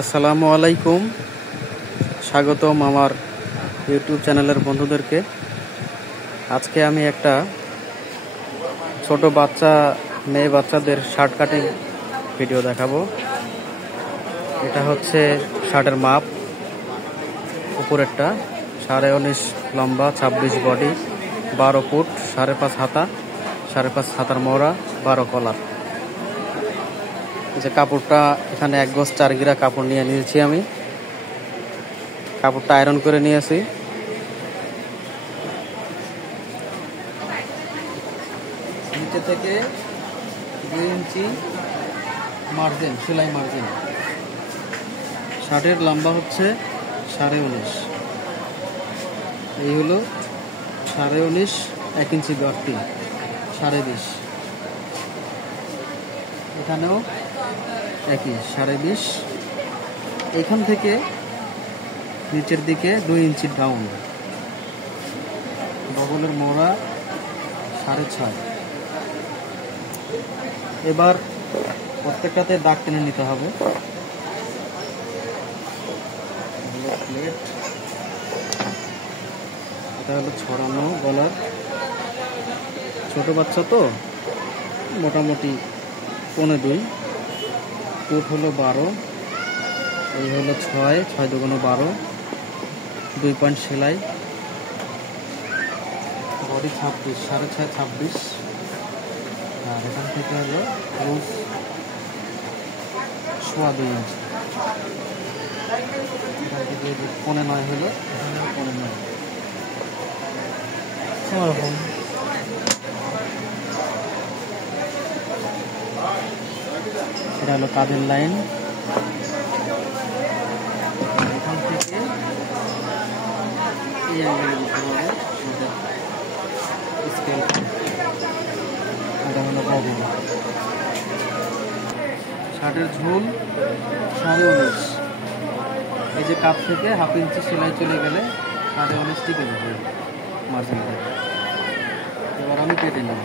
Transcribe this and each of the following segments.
আসসালামু আলাইকুম। স্বাগতম আমার ইউটিউব চ্যানেলের বন্ধুদেরকে। আজকে আমি একটা ছোট মেয়ে বাচ্চাদের শার্ট কাটিং ভিডিও দেখাবো। এটা হচ্ছে শার্টের মাপ। উপরেরটা 19.5 লম্বা, 26 বডি, 12 ফুট, 5.5 হাতা, 5.5 হাতার মোড়া, 12 কলার। যে কাপড়টা এখানে 1 গজ 4 গিরা কাপড় নিয়ে নিয়েছি। আমি কাপড়টা আয়রন করে নিয়েছি। নিচে থেকে 2 ইঞ্চি মার্জিন, সেলাই মার্জিন। শার্টের লম্বা হচ্ছে 19.5। এই হলো 19.5, 1 ইঞ্চি বাড়তি 20.5। এখানেও একই 20.5। এখান থেকে নিচের দিকে 2 ইঞ্চি ডাউন। বগলের মোড়া 6.5। এবার প্রত্যেকটাতে দাগ টেনে নিতে হবে। প্লেট, এটা হলো ছড়ানো গলার। ছোট বাচ্চা তো মোটামুটি 1.25। ফুট হলো 12। এই হলো 6, 6 দুগুণ 12, 2 পয়েন্ট সেলাই। বডি 26, 6.5, 26। আর এখান থেকে হলো লুজ 2.25 ইঞ্চি। এখান থেকে 9.5 হলো, এখানে 9.5 এরকম। এটা হলো কাঁধের লাইন। এখান থেকে এই অ্যাঙ্গেলে দিতে হবে স্কেল। এটা হলো বগল। শার্টের ঝুল 19.5। এই যে কাপ থেকে 1/2 ইঞ্চি সেলাই চলে গেলে 19.5 টিকে যাবে মার্জিন থেকে। এবার আমি কেটে নেব।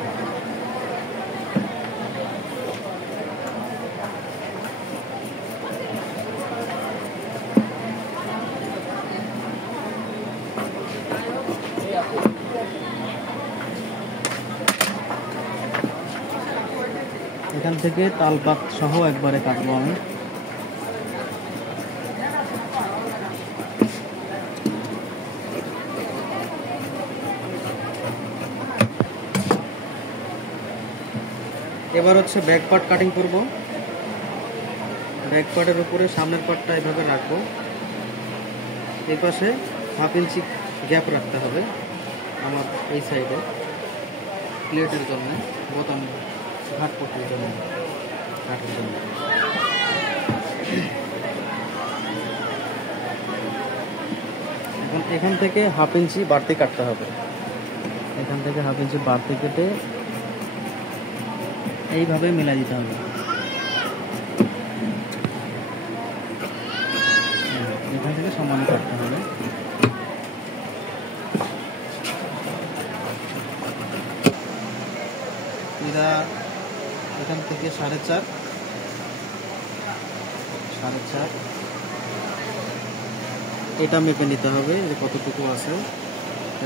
এখান থেকে তালপাত সহ একবারে কাটবো আমি। এবার হচ্ছে ব্যাক পার্ট কাটিং করব। ব্যাক পার্টের উপরে সামনের পার্টটা এভাবে রাখবো। এই পাশে 1/2 ইঞ্চি গ্যাপ রাখতে হবে আমার এই সাইডে, প্লেটের জন্য, বোতাম ঘাট পট্টির জন্য, ঘাটের জন্য। এখন এখান থেকে 1/2 ইঞ্চি বাড়তি কাটতে হবে। এখান থেকে 1/2 ইঞ্চি বাড়তি কেটে এইভাবে মিলাই দিতে হবে। এখান থেকে সমান কাটতে হবে। এরা এখান থেকে 4.5, এটা মেপে নিতে হবে যে কতটুকু আছে।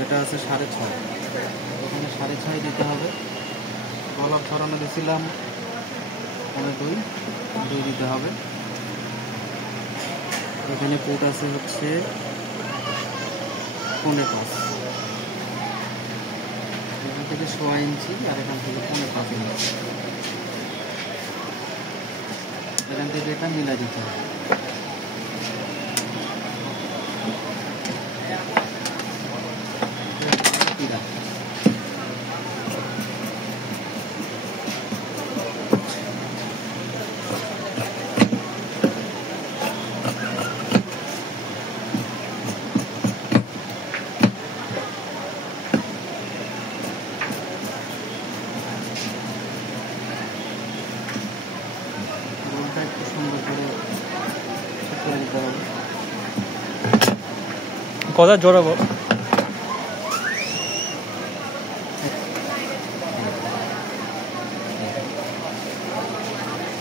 এটা আছে 6.5, এখানে 6.5 দিতে হবে। গলার ছড়ানো দিয়েছিলাম 2 দিতে হবে। এখানে ফুট আছে হচ্ছে 5.5। এখান থেকে 1.5 ইঞ্চি আর এখান থেকে 5.5 ইঞ্চি। এখান থেকে এটা মিলাই দিতে হবে। কথা জোরাবো।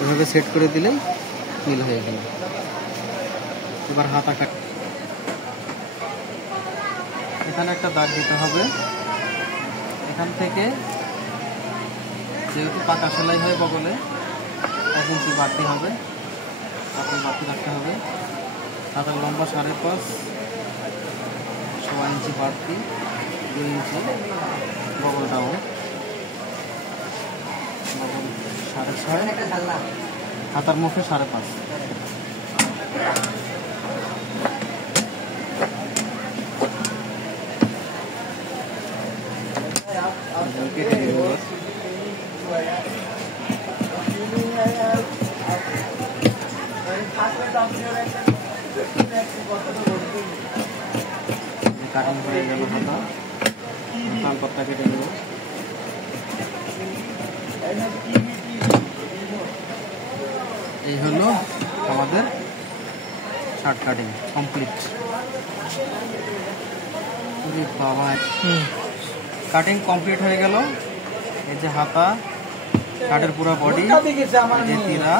এভাবে সেট করে দিলেই মিল হয়ে গেল। এবার হাতা কাট, এখানে একটা দাগ দিতে হবে। এখান থেকে যেহেতু পাকা সেলাই হয় বগলে 1 ইঞ্চি বাড়তি হবে, তারপর বাড়তি রাখতে হবে। হাতার লম্বা 5.5, 1 ইঞ্চি বাড়তি, 2 ইঞ্চি বগলটাও, বগল 6.5, হাতার মুখে 5.5। কেটে নেব। কাটিং হয়ে গেল হাতা, তালপাতটা কেটে নেব। এই হলো আমাদের শার্ট কাটিং কমপ্লিট। বাবা, কাটিং কমপ্লিট হয়ে গেল। এই যে হাতা, শার্টের পুরো বডি, তিরা।